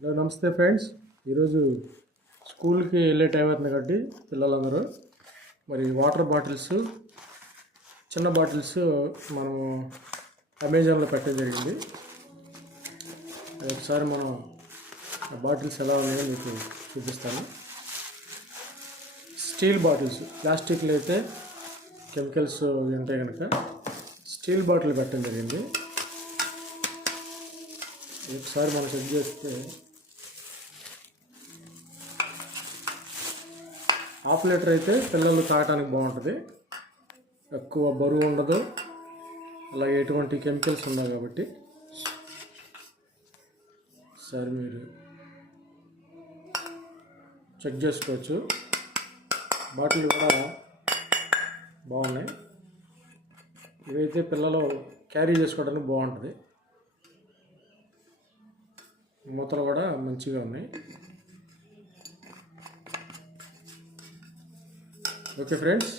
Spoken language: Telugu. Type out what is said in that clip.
హలో నమస్తే ఫ్రెండ్స్. ఈరోజు స్కూల్కి వెళ్ళే టైం అవుతుంది కాబట్టి పిల్లలందరూ మరి వాటర్ బాటిల్స్, చిన్న బాటిల్స్ మనము అమెజాన్లో పెట్టడం జరిగింది. ఒకసారి మనం ఆ బాటిల్స్ ఎలా ఉన్నాయో మీకు చూపిస్తాను. స్టీల్ బాటిల్స్, ప్లాస్టిక్లో అయితే కెమికల్స్ ఉంటాయి కనుక స్టీల్ బాటిల్ పెట్టడం జరిగింది. ఒకసారి మనం చెక్ చేస్తే హాఫ్ లీటర్ అయితే పిల్లలు తాగడానికి బాగుంటుంది, ఎక్కువ బరువు ఉండదు, అలాగే ఎటువంటి కెమికల్స్ ఉండవు కాబట్టి ఒకసారి మీరు చెక్ చేసుకోవచ్చు. బాటిల్ కూడా బాగున్నాయి. ఇవైతే పిల్లలు క్యారీ చేసుకోవడానికి బాగుంటుంది. మూతలు కూడా మంచిగా ఉన్నాయి. Okay friends.